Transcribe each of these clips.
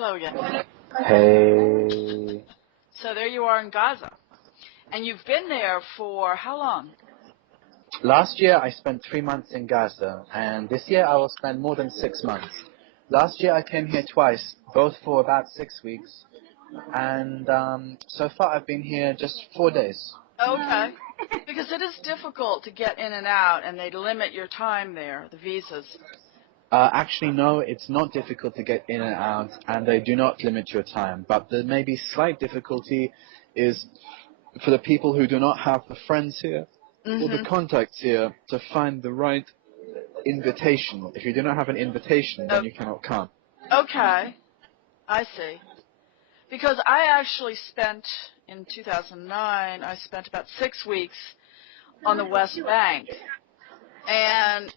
Hello again. Hey. So there you are in Gaza. And you've been there for how long? Last year I spent 3 months in Gaza, and this year I will spend more than 6 months. Last year I came here twice, both for about 6 weeks, and so far I've been here just 4 days. Okay. Because it is difficult to get in and out, and they limit your time there, the visas. Actually, no, it's not difficult to get in and out, and they do not limit your time. But the maybe slight difficulty is for the people who do not have the friends here or the contacts here to find the right invitation. If you do not have an invitation, then you cannot come. Okay. I see. Because I actually spent, in 2009, I spent about 6 weeks on the West Bank. And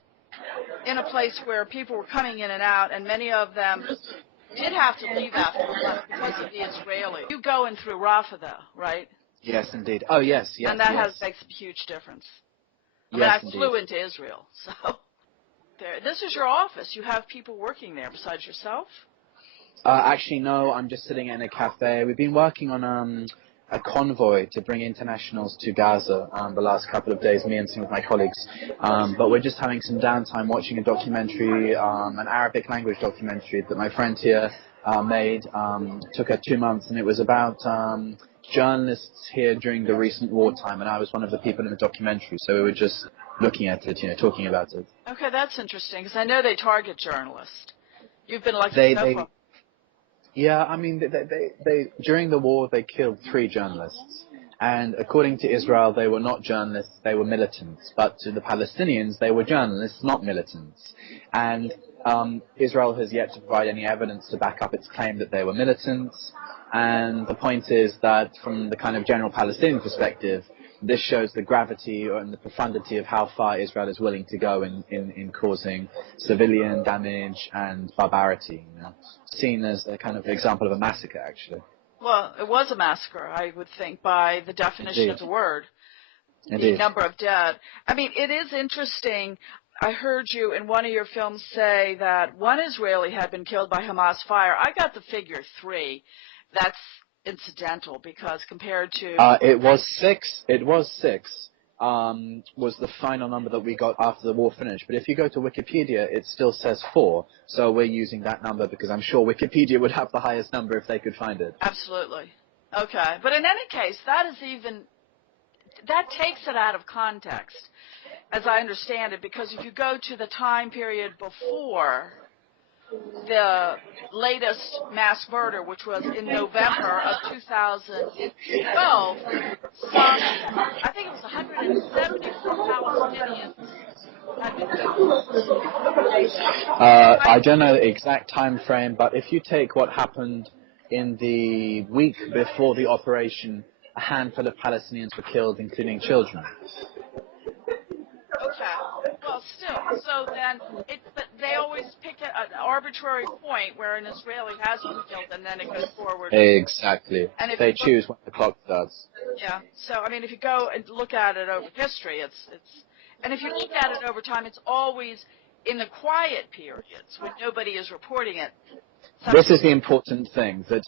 in a place where people were coming in and out, and many of them did have to leave after a month because of the Israelis. You go in through Rafah, though, right? Yes, indeed. Oh, yes, yes, and that yes. makes a huge difference. Yes, I flew into Israel, so this is your office. You have people working there besides yourself? Actually, no, I'm just sitting in a cafe. We've been working on a convoy to bring internationals to Gaza the last couple of days, me and some of my colleagues. But we're just having some downtime watching a documentary, an Arabic language documentary that my friend here made. Took her 2 months, and it was about journalists here during the recent wartime, and I was one of the people in the documentary, so we were just looking at it, talking about it. Okay, that's interesting, because I know they target journalists. You've been lucky so far. Yeah, I mean, they during the war they killed 3 journalists, and according to Israel they were not journalists, they were militants. But to the Palestinians they were journalists, not militants. And Israel has yet to provide any evidence to back up its claim that they were militants. And the point is that from the kind of general Palestinian perspective, this shows the gravity and the profundity of how far Israel is willing to go in causing civilian damage and barbarity, seen as a kind of example of a massacre, actually. Well, it was a massacre, I would think, by the definition of the word. Indeed. The number of dead. I mean, it is interesting. I heard you in one of your films say that one Israeli had been killed by Hamas fire. I got the figure 3. That's incidental, because compared to... It was 6. It was 6. Was the final number that we got after the war finished. But if you go to Wikipedia, it still says 4. So we're using that number because I'm sure Wikipedia would have the highest number if they could find it. Absolutely. Okay. But in any case, that takes it out of context, as I understand it, because if you go to the time period before the latest mass murder, which was in November of 2012, I think it was 174 Palestinians had been killed. I don't know the exact time frame, but if you take what happened in the week before the operation, a handful of Palestinians were killed, including children. Okay. Well, still. So then, but they always pick an arbitrary point where an Israeli has been killed, and then it goes forward. Exactly. And if they choose when the clock starts. Yeah. So I mean, if you go and look at it over history, and if you look at it over time, it's always in the quiet periods when nobody is reporting it. This is the important thing, that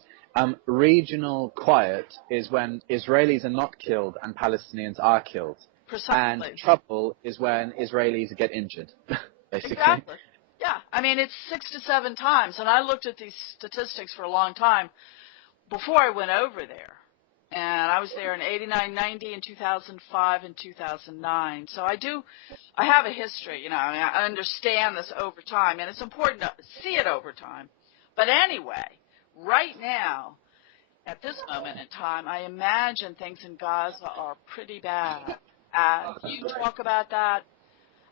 regional quiet is when Israelis are not killed and Palestinians are killed. Precisely. And trouble is when Israelis get injured, basically. Exactly. Yeah. I mean, it's 6 to 7 times, and I looked at these statistics for a long time before I went over there. And I was there in 89, 90, in 2005, and 2009. So I have a history, I understand this over time, and it's important to see it over time. But anyway, right now, at this moment in time, I imagine things in Gaza are pretty bad. You talk about that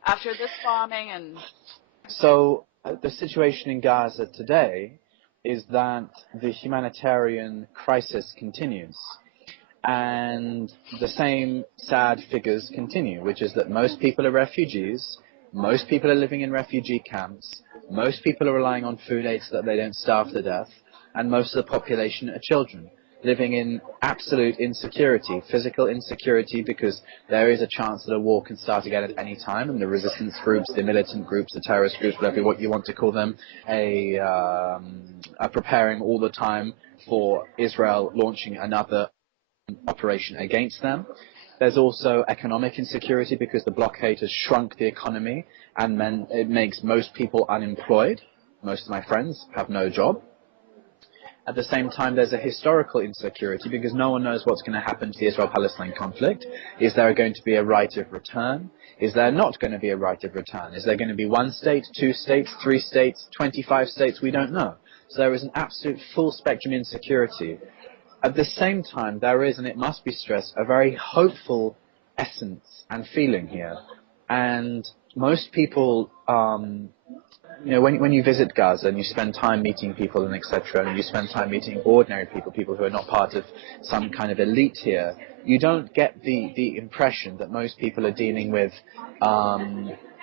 after this bombing and... So the situation in Gaza today is that the humanitarian crisis continues. And the same sad figures continue, which is that most people are refugees, most people are living in refugee camps, most people are relying on food aid so that they don't starve to death, and most of the population are children. living in absolute insecurity, physical insecurity, because there is a chance that a war can start again at any time, and the resistance groups, the militant groups, the terrorist groups, whatever what you want to call them, are preparing all the time for Israel launching another operation against them. There's also economic insecurity because the blockade has shrunk the economy, and then it makes most people unemployed. Most of my friends have no job. At the same time, there's a historical insecurity because no one knows what's going to happen to the Israel-Palestine conflict. Is there going to be a right of return? Is there not going to be a right of return? Is there going to be 1 state, 2 states, 3 states, 25 states? We don't know. So there is an absolute full spectrum insecurity. At the same time, there is, and it must be stressed, a very hopeful essence and feeling here. And most people, when you visit Gaza and you spend time meeting people and etc., and you spend time meeting ordinary people, people who are not part of some kind of elite here, you don't get the impression that most people are dealing with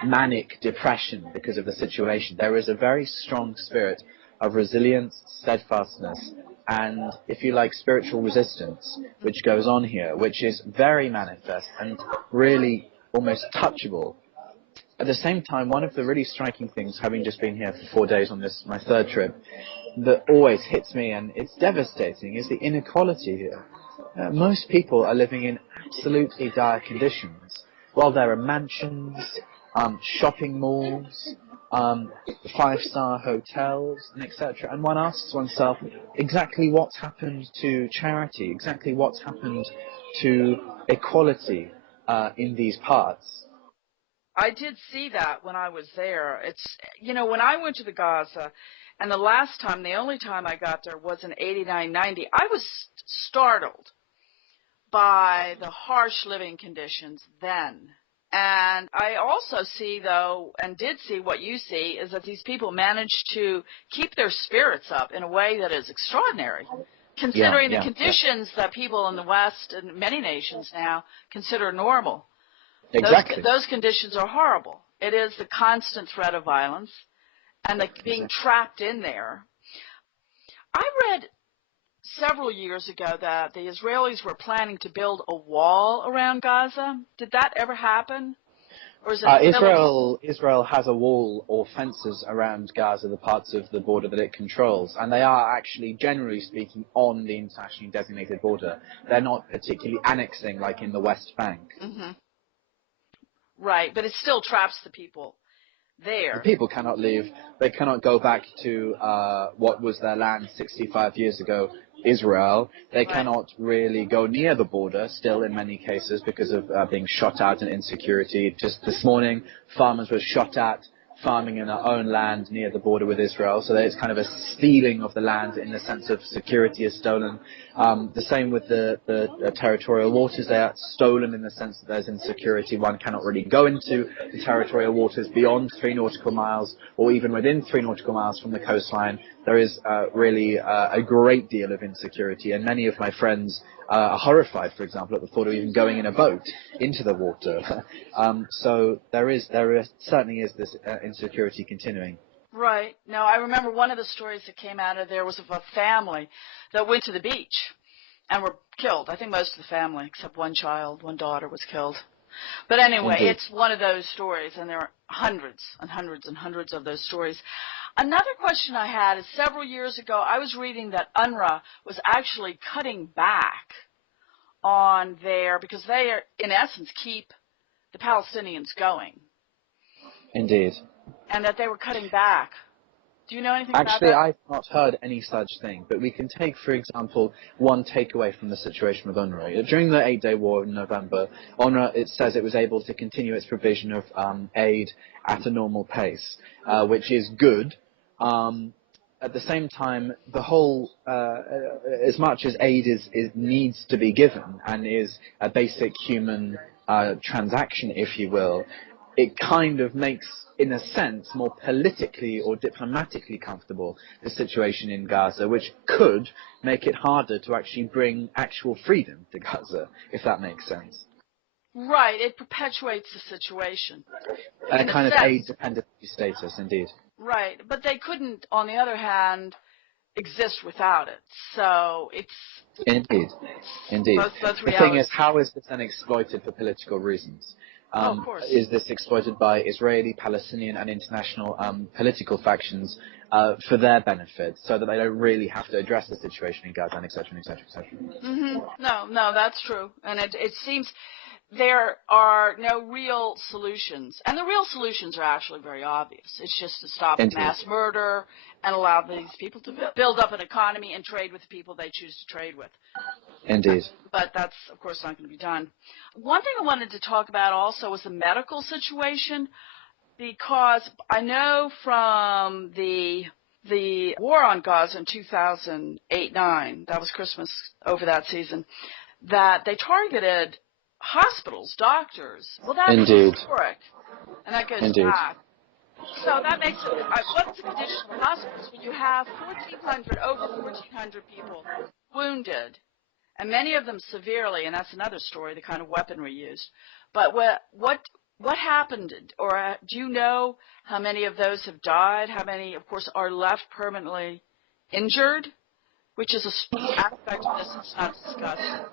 manic depression because of the situation. There is a very strong spirit of resilience, steadfastness, and, if you like, spiritual resistance, which goes on here, which is very manifest and really almost touchable. At the same time, one of the really striking things, having just been here for 4 days on this, my third trip, that always hits me, and it's devastating, is the inequality here. Most people are living in absolutely dire conditions. While there are mansions, shopping malls, 5-star hotels, and etc. And one asks oneself exactly what's happened to charity, exactly what's happened to equality in these parts. I did see that when I was there. It's, when I went to the Gaza, and the only time I got there was in 89, 90, I was startled by the harsh living conditions then. And I also see, though, and did see what you see, is that these people managed to keep their spirits up in a way that is extraordinary, considering the conditions that people in the West and many nations now consider normal. Exactly. Those conditions are horrible. It is the constant threat of violence and being trapped in there. I read several years ago that the Israelis were planning to build a wall around Gaza. Did that ever happen? Or is it Israel has a wall or fences around Gaza, the parts of the border that it controls, and they are actually, generally speaking, on the internationally designated border. They're not particularly annexing like in the West Bank. Mm-hmm. Right, but it still traps the people there. The people cannot leave. They cannot go back to what was their land 65 years ago, Israel. They cannot really go near the border still in many cases because of being shot at and insecurity. Just this morning, farmers were shot at farming in their own land near the border with Israel. So there's kind of a stealing of the land in the sense of security is stolen. The same with the territorial waters. They are stolen in the sense that there's insecurity. One cannot really go into the territorial waters beyond 3 nautical miles or even within 3 nautical miles from the coastline. There is really a great deal of insecurity, and many of my friends are horrified, for example, at the thought of even going in a boat into the water. So there certainly is this insecurity continuing. Right. Now, I remember one of the stories that came out of there was of a family that went to the beach and were killed. I think most of the family, except one daughter was killed. But anyway, Indeed. It's one of those stories, and there are hundreds and hundreds and hundreds of those stories. Another question I had is several years ago, I was reading that UNRWA was actually cutting back on because they, are, in essence, keep the Palestinians going. Indeed. And that they were cutting back. Do you know anything about that? Actually, I've not heard any such thing, but we can take, for example, one takeaway from the situation with UNRWA. During the 8-day war in November, UNRWA, it says it was able to continue its provision of aid at a normal pace, which is good. At the same time, the whole, as much as aid needs to be given and is a basic human transaction, if you will, it kind of makes, in a sense, more politically or diplomatically comfortable the situation in Gaza, which could make it harder to actually bring actual freedom to Gaza, if that makes sense. Right, it perpetuates the situation. A kind of aid dependency status, indeed. Right, but they couldn't, on the other hand, exist without it. So it's Indeed. Indeed. both The thing realities. is, how is this then exploited for political reasons? Of course. Is this exploited by Israeli, Palestinian, and international political factions for their benefit, so that they don't really have to address the situation in Gaza, and et cetera, et cetera, et cetera? No, that's true. And it seems there are no real solutions. And the real solutions are actually very obvious. It's just to stop Indeed. mass murder and allow these people to build up an economy and trade with the people they choose to trade with. Indeed. But that's, of course, not going to be done. One thing I wanted to talk about also was the medical situation, because I know from the war on Gaza in 2008-9, that was Christmas over that season, that they targeted hospitals, doctors. Well, that's Indeed. historic, and that goes Indeed. back. So that makes it, what's the condition of hospitals when you have over 1,400 people wounded, and many of them severely, and that's another story, the kind of weaponry used. But what happened, or do you know how many of those have died? How many, of course, are left permanently injured? Which is an aspect of this that's not discussed.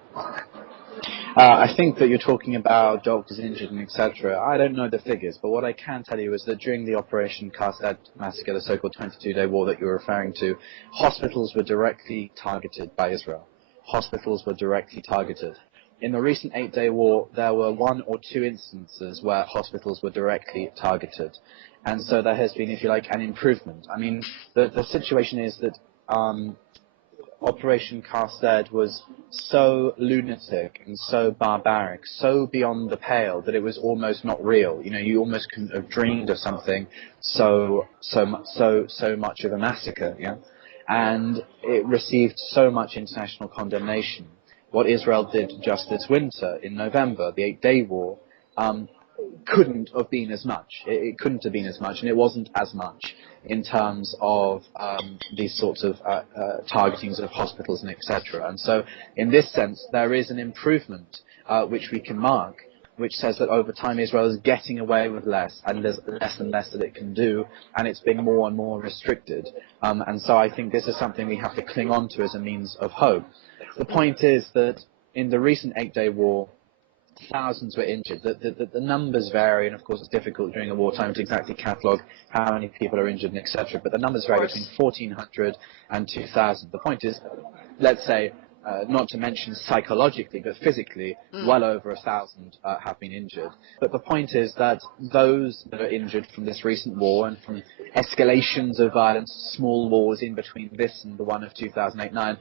I think that you're talking about doctors injured and etc. I don't know the figures, but what I can tell you is that during the Operation Castad massacre, the so-called 22-day war that you're referring to, hospitals were directly targeted by Israel. Hospitals were directly targeted. In the recent 8-day war, there were 1 or 2 instances where hospitals were directly targeted. And so there has been, if you like, an improvement. I mean, the situation is that Operation Castad was so lunatic and so barbaric, so beyond the pale that it was almost not real. You know, you almost couldn't have dreamed of something so much of a massacre. Yeah, and it received so much international condemnation. What Israel did just this winter in November, the 8-day war, couldn't have been as much. It couldn't have been as much, and it wasn't as much in terms of these sorts of targetings of hospitals and etc. And so, in this sense, there is an improvement which we can mark, which says that over time Israel is getting away with less, and there's less and less that it can do, and it's being more and more restricted. And so I think this is something we have to cling on to as a means of hope. The point is that in the recent 8-day war, thousands were injured. The numbers vary, and of course it's difficult during a wartime to exactly catalogue how many people are injured and etc. But the numbers vary between 1,400 and 2,000. The point is, let's say, not to mention psychologically, but physically, well over 1,000 have been injured. But the point is that those that are injured from this recent war and from escalations of violence, small wars in between this and the one of 2008-9,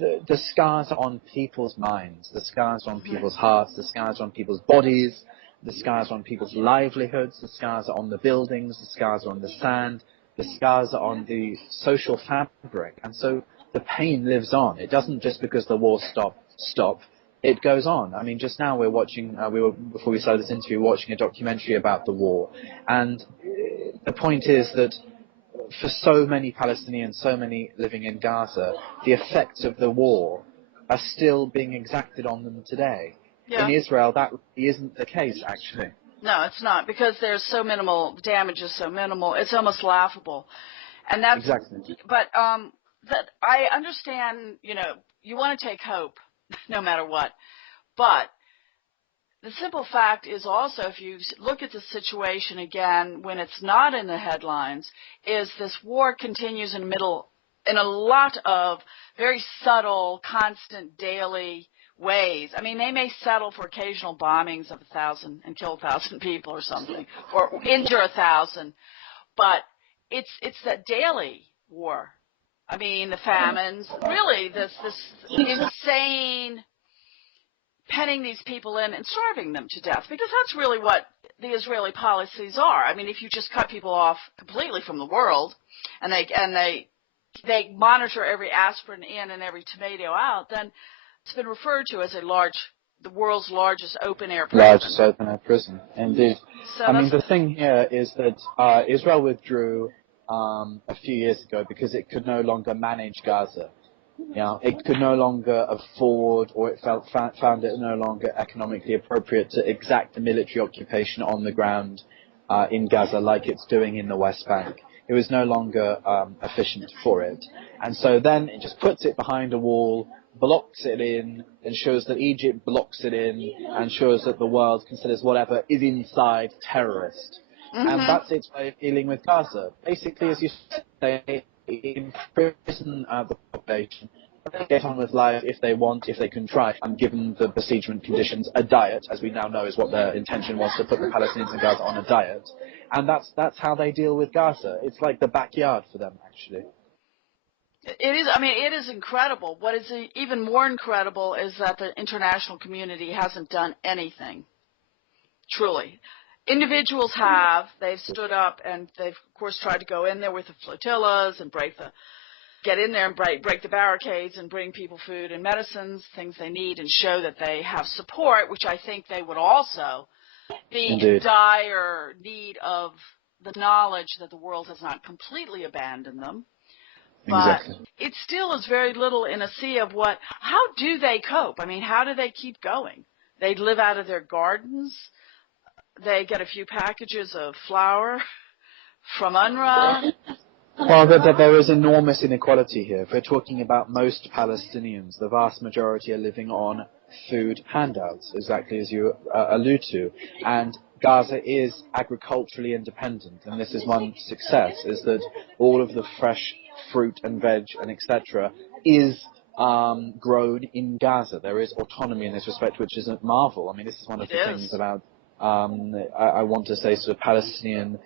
the scars are on people's minds, the scars are on people's hearts, the scars are on people's bodies, the scars are on people's livelihoods, the scars are on the buildings, the scars are on the sand, the scars are on the social fabric. And so the pain lives on. It doesn't just because the war stop. It goes on. I mean, just now we're watching, before we started this interview, watching a documentary about the war. And the point is that for so many Palestinians, so many living in Gaza, the effects of the war are still being exacted on them today. Yeah. In Israel, that isn't the case, actually. No, it's not, because there's so minimal, the damage is so minimal, it's almost laughable. And that's Exactly. But that I understand, you want to take hope no matter what. But the simple fact is also, if you look at the situation again when it's not in the headlines, is this war continues in a lot of very subtle, constant, daily ways. I mean, they may settle for occasional bombings of 1,000 and kill 1,000 people or something, or injure 1,000, but it's that daily war. I mean, the famines, really this insane penning these people in and starving them to death, because that's really what the Israeli policies are. I mean, if you just cut people off completely from the world, and they monitor every aspirin in and every tomato out, then it's been referred to as the world's largest open-air prison. Largest open-air prison, indeed. So I mean, the thing here is that Israel withdrew a few years ago because it could no longer manage Gaza. It could no longer afford, or it found it no longer economically appropriate to exact the military occupation on the ground in Gaza like it's doing in the West Bank. it was no longer efficient for it. And so then it just puts it behind a wall, blocks it in, ensures that Egypt blocks it in, and ensures that the world considers whatever is inside terrorist. And that's its way of dealing with Gaza. Basically, as you say, imprison the population, get on with life if they want, if they can try, and given the besiegement conditions, a diet, as we now know is what their intention was, to put the Palestinians in Gaza on a diet. And that's how they deal with Gaza. It's like the backyard for them, actually. It is. I mean, it is incredible. What is even more incredible is that the international community hasn't done anything. Truly. Individuals have. They've stood up and they've, of course, tried to go in there with the flotillas and get in there and break the barricades and bring people food and medicines, things they need, and show that they have support, which I think they would also be in dire need of the knowledge that the world has not completely abandoned them. But it still is very little in a sea of how do they cope? I mean, how do they keep going? They live out of their gardens. They get a few packages of flour from UNRWA. Well, there is enormous inequality here. If we're talking about most Palestinians, the vast majority are living on food handouts, exactly as you allude to. And Gaza is agriculturally independent, and this is one success, is that all of the fresh fruit and veg and etc. is grown in Gaza. There is autonomy in this respect, which is a marvel. I mean, this is one of the things about, I want to say, sort of Palestinian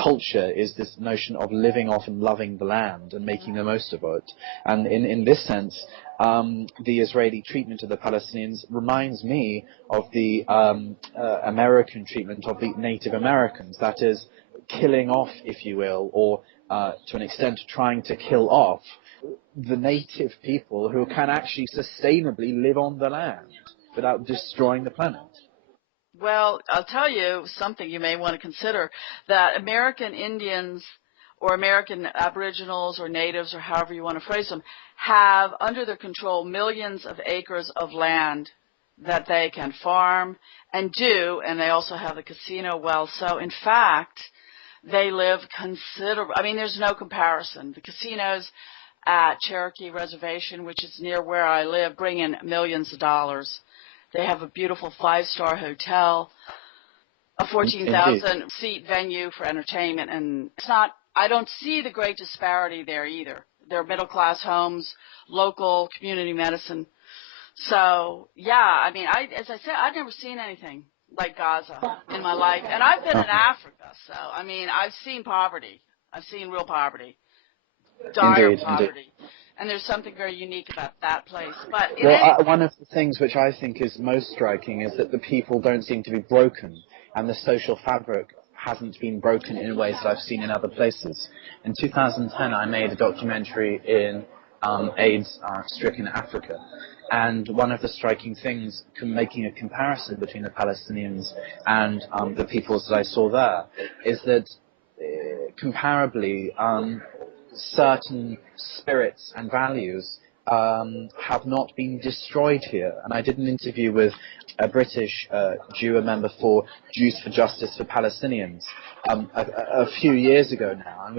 culture, is this notion of living off and loving the land and making the most of it. And in this sense, the Israeli treatment of the Palestinians reminds me of the American treatment of the Native Americans. That is, killing off, if you will, or to an extent trying to kill off the native people who can actually sustainably live on the land without destroying the planet. Well, I'll tell you something you may want to consider, that American Indians or American Aboriginals or Natives, or however you want to phrase them, have under their control millions of acres of land that they can farm and they also have the casino wealth. So, in fact, they live considerable. I mean, there's no comparison. The casinos at Cherokee Reservation, which is near where I live, bring in millions of dollars. They have a beautiful 5-star hotel, a 14,000-seat venue for entertainment, and I don't see the great disparity there either. They're middle-class homes, local community medicine. So, yeah, I mean, as I said, I've never seen anything like Gaza in my life. And I've been in Africa, so, I mean, I've seen poverty. I've seen real poverty, dire poverty. And there's something very unique about that place. But one of the things which I think is most striking is that the people don't seem to be broken, and the social fabric hasn't been broken in ways that I've seen in other places. In 2010, I made a documentary in AIDS-stricken Africa. And one of the striking things, making a comparison between the Palestinians and the peoples that I saw there, is that comparably, certain spirits and values have not been destroyed here. And I did an interview with a British Jew, a member for Jews for Justice for Palestinians, a few years ago now, and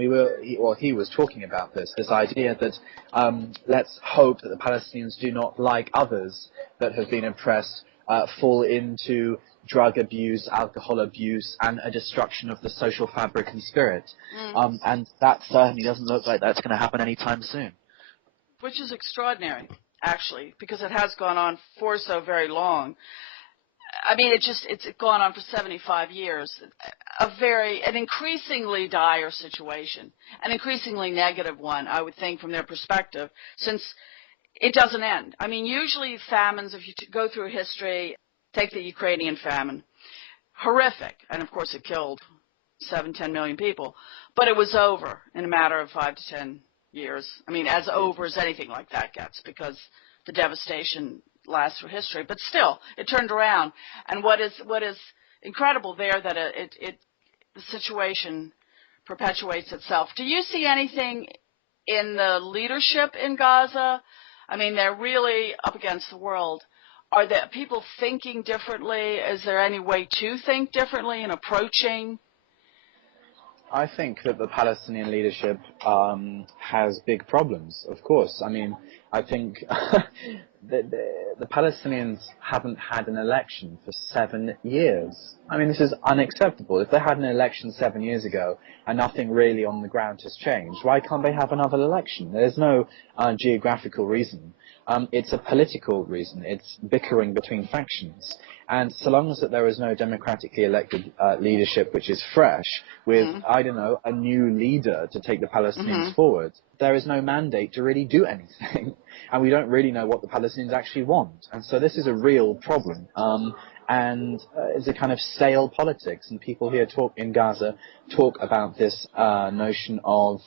he was talking about this idea that let's hope that the Palestinians do not, like others that have been oppressed, fall into drug abuse, alcohol abuse, and a destruction of the social fabric and spirit. And that certainly doesn't look like that's going to happen anytime soon. Which is extraordinary, actually, because it has gone on for so very long. I mean, it's gone on for 75 years. An increasingly dire situation, an increasingly negative one, I would think, from their perspective, since it doesn't end. I mean, usually famines, if you go through history, take the Ukrainian famine, horrific, and of course it killed 7-10 million people, but it was over in a matter of 5 to 10 years. I mean, as over as anything like that gets, because the devastation lasts for history. But still, it turned around. And what is incredible there, that the situation perpetuates itself. Do you see anything in the leadership in Gaza? I mean, they're really up against the world. Are the people thinking differently? Is there any way to think differently in approaching I think that the Palestinian leadership has big problems, of course. I mean, I think the Palestinians haven't had an election for 7 years. I mean, this is unacceptable. If they had an election 7 years ago and nothing really on the ground has changed, why can't they have another election? There's no geographical reason. It's a political reason. It's bickering between factions. And so long as that there is no democratically elected leadership which is fresh, with, I don't know, a new leader to take the Palestinians forward, there is no mandate to really do anything. And we don't really know what the Palestinians actually want. And so this is a real problem. And it's a kind of stale politics. And people here in Gaza talk about this notion of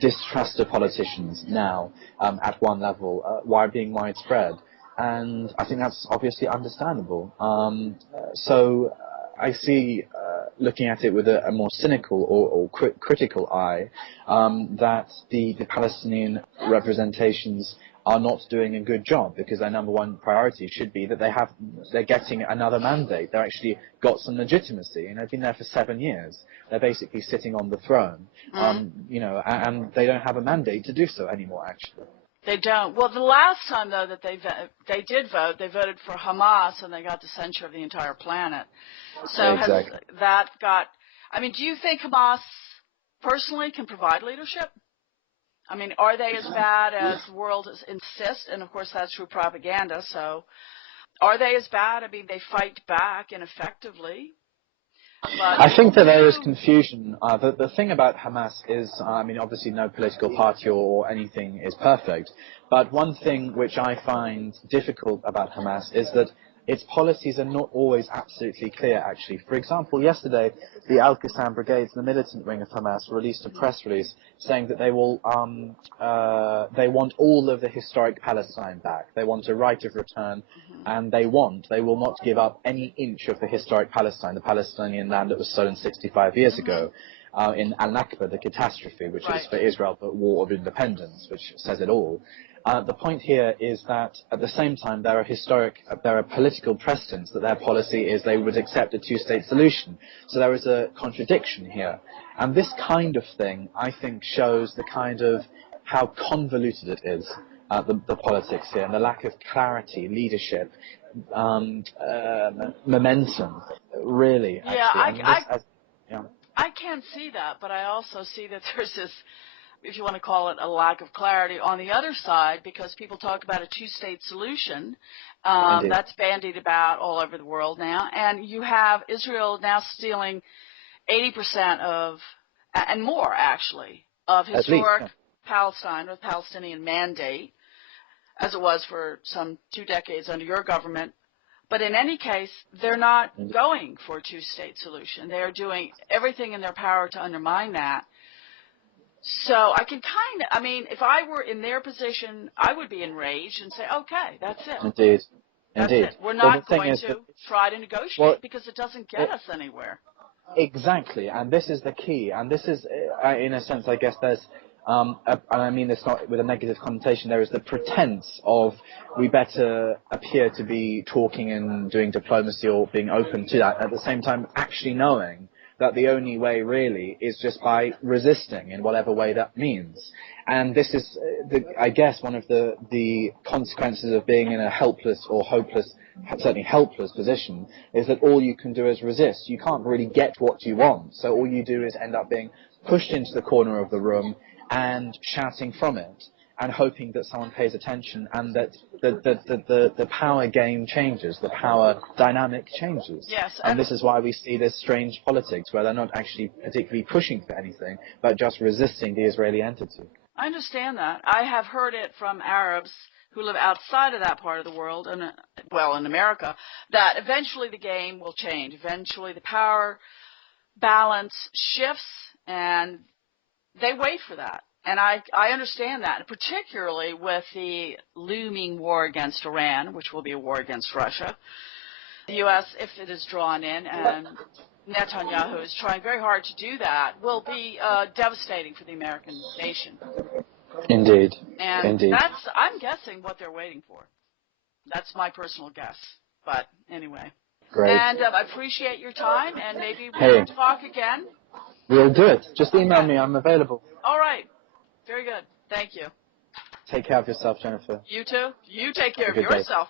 distrust of politicians now at one level, being widespread. And I think that's obviously understandable. So I see, looking at it with a more cynical or critical eye, that the Palestinian representations are not doing a good job, because their number one priority should be that they're getting another mandate. They're actually got some legitimacy, and they've been there for 7 years. They're basically sitting on the throne, and they don't have a mandate to do so anymore, actually. They don't. Well, the last time, though, that they did vote, they voted for Hamas, and they got the censure of the entire planet. So exactly. Has that got... I mean, do you think Hamas personally can provide leadership? I mean, are they as bad as the world insists? And, of course, that's through propaganda. So are they as bad? I mean, they fight back ineffectively. But I think that there is confusion. The thing about Hamas is, I mean, obviously no political party or anything is perfect, but one thing which I find difficult about Hamas is that its policies are not always absolutely clear, actually. For example, yesterday, the Al-Qassam brigades, the militant wing of Hamas, released a press release saying that they want all of the historic Palestine back. They want a right of return, and they will not give up any inch of the historic Palestine, the Palestinian land that was stolen 65 years ago. In Al-Nakba, the catastrophe, which is for Israel the war of independence, which says it all. The point here is that at the same time there are political precedents that their policy is they would accept a two-state solution. So there is a contradiction here. And this kind of thing, I think, shows the kind of how convoluted it is, the politics here, and the lack of clarity, leadership, momentum, really, actually. I can see that, but I also see that there's this, if you want to call it a lack of clarity on the other side, because people talk about a two-state solution that's bandied about all over the world now, and you have Israel now stealing 80% of, and more actually, of historic Palestine, or Palestinian mandate, as it was for some 2 decades under your government. But in any case, they're not going for a two-state solution. They are doing everything in their power to undermine that. So I can if I were in their position, I would be enraged and say, okay, that's it. Indeed. That's it. We're not going to try to negotiate because it doesn't get us anywhere. Exactly, and this is the key. And this is, in a sense, I guess there's, and I mean this not with a negative connotation, there is the pretense of we better appear to be talking and doing diplomacy or being open to that, at the same time actually knowing that the only way really is just by resisting in whatever way that means. And this is, I guess, one of the consequences of being in a helpless or hopeless, certainly helpless position, is that all you can do is resist. You can't really get what you want, so all you do is end up being pushed into the corner of the room and shouting from it, and hoping that someone pays attention and that the power game changes, the power dynamic changes. Yes. And this is why we see this strange politics where they're not actually particularly pushing for anything, but just resisting the Israeli entity. I understand that. I have heard it from Arabs who live outside of that part of the world, and in America, that eventually the game will change. Eventually the power balance shifts, and they wait for that. And I understand that, particularly with the looming war against Iran, which will be a war against Russia. The U.S., if it is drawn in, and Netanyahu is trying very hard to do that, will be devastating for the American nation. Indeed. And that's, I'm guessing, what they're waiting for. That's my personal guess. But anyway. Great. And I appreciate your time, and maybe we'll talk again. We'll do it. Just email Okay. me. I'm available. All right. Very good. Thank you. Take care of yourself, Jenifer. You too. You take care Have of a good day. yourself.